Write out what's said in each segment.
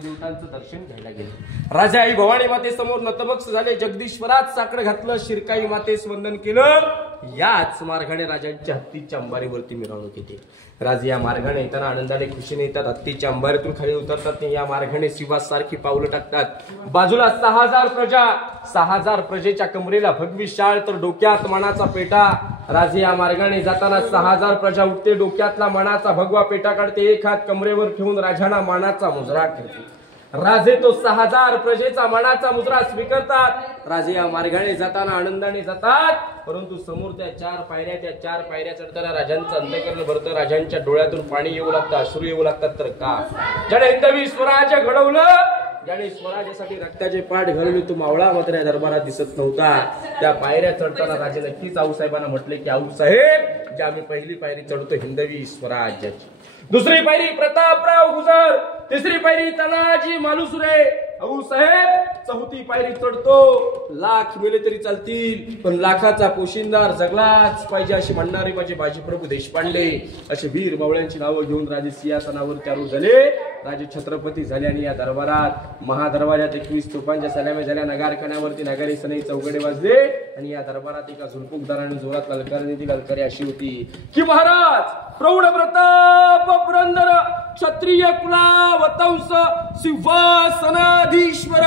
देवदेवतांचं दर्शन घ्यायला गेले। राजे आई भवानी माते समोर नतमस्तक झाले, जगदीश्वरात साकडं घातलं, शिरकाई मातेस वंदन केलं। याच मार्गाने राजांच्या हत्तीच्या अंबारीवरती मिरवणूक येते। राजे या मार्गाने येताना आनंदाने खुशीने येतात, हत्तीच्या अंबारीतून खाली उतरतात, या मार्गाने शिवास सारखी पावलं टाकतात। बाजूला 6000 प्रजा, 6000 प्रजेच्या कमरेला भगवी शाळ तर डोक्यात मनाचा पेटा। राजे या मार्गाने जाताना 6000 प्रजा उठते, डोक्यातला मनाचा भगवा पेटा काढते, एक हात कमरेवर ठेवून राजांना मानाचा मुजरा करते। राजे तो 6000 प्रजेचा मानाचा मुजरा स्वीकारतात। राजे या मार्गाने जाताना आनंदाने जातात, परंतु समोर त्या 4 पायऱ्या चढताना राजांचं अंतःकरण भरतं, राजांच्या डोळ्यातून पाणी येऊ लागतं, अश्रू येऊ लागतात। तर का ज्याने हिंदवी स्वराज्य घडवलं, ज्याने स्वराज्यासाठी रक्ताचे पाठ घालवले, तो मावळा मात्र या दरबारात दिसत नव्हता। त्या पायऱ्या चढताना राजे नक्कीच आऊसाहेबांना म्हटले की आऊसाहेब, ज्या आम्ही पहिली पायरी चढतो हिंदवी स्वराज्याची, दुसरी पायरी प्रतापराव गुजर, तिसरी पायरी तानाजी मालुसरे, आऊसाहेब चौथी पायरी चढतो, लाख मेले तरी चालतील पण लाखाचा पोशिंदार जगलाच पाहिजे अशी म्हणणारे माझे बाजीप्रभू देशपांडे असे वीर मावळ्यांची नावं घेऊन राजे सिंहासनावर चारू झाले, राजे छत्रपती झाले। आणि या दरबारात महादरबारात 21 तोफांच्या सलाम्या झाल्या, नगारखान्यावरती नगारी सनई चौघडे वाजले आणि या दरबारात एका झुलपुकदाराने जोरात ललकारणी ती ललकारी अशी होती की महाराज प्रौढ प्रताप पुरंदर क्षत्रिय कुलावतंस सिंहासनाधीश्वर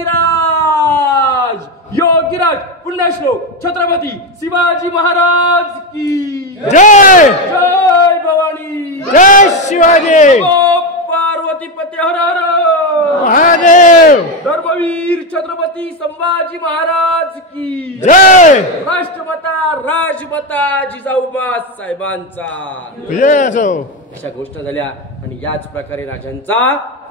महाराजाधिराज योगीराज पुण्यश्लोक छत्रपती शिवाजी महाराज की जय। जय भवानी, जय शिवाजी, पार्वती पती हर हर महादेव, धर्मवीर छत्रपती संभाजी महाराज की जय। राष्ट्रमाता राजमाता जिजाऊबा साहेबांचा विजय असो। अशा गोष्ट झाल्या आणि याच प्रकारे राजांचा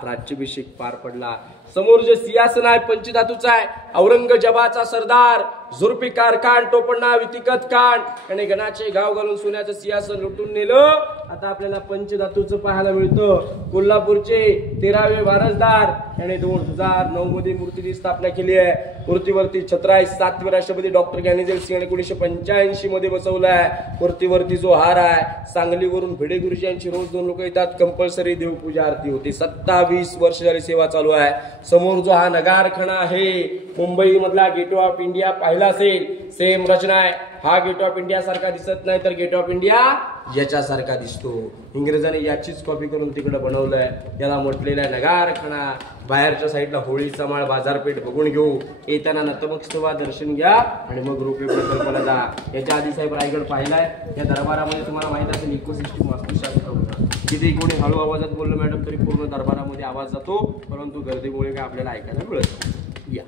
राज्याभिषेक पार पडला। समोर जे सिंहासन आहे पंचधातूचा आहे, औरंगजेबाचा सरदार जुल्फिकार खान टोपणनाव वितिकत खान याने गणाचे गाव घालून सोन्याचं सिंहासन लुटून नेलं। आता आपल्याला पंचधातूचं पाहायला मिळतं। कोल्हापूरचे 13वे वारसदार याने 2009 मध्ये मूर्तीची स्थापना केली आहे। मूर्तीवरती छत्र आहे, 7वे राष्ट्रपती डॉक्टर ज्ञानेंद्र सिंह यांनी 1985 मध्ये बसवलाय। मूर्तीवरती जो हार आहे, सांगलीवरून भिडे गुरुजी यांची रोज 2 लोक येतात, कंपल्सरी देवपूजा आरती होती। 27 वर्ष झाली सेवा चालू आहे। समोर जो हा नगारखाना आहे, मुंबई मधला गेट ऑफ इंडिया पाहिला असेल, सेम रचना आहे। हा गेट ऑफ इंडिया सारखा दिसत नाही तर गेट ऑफ इंडिया याच्यासारखा दिसतो। इंग्रजांनी याचीच कॉपी करून तिकडे बनवलंय। याला म्हटलेलं आहे नगारखाना। बाहेरच्या साईडला होळी समाळ बाजारपेठ बघून घेऊ, येताना नतमस्तक दर्शन घ्या आणि मग रोपे प्रकल्पाला जा। याच्या आधी साहेब रायगड पाहिलाय। या दरबारामध्ये तुम्हाला माहित असेल इकोसिस्टम वास्तुशास्त्र होतं। किती कोणी हळू आवाजात बोललं मॅडम तरी पूर्ण दरबारामध्ये आवाज जातो, परंतु गर्दीमुळे काय आपल्याला ऐकायला मिळत नाही। या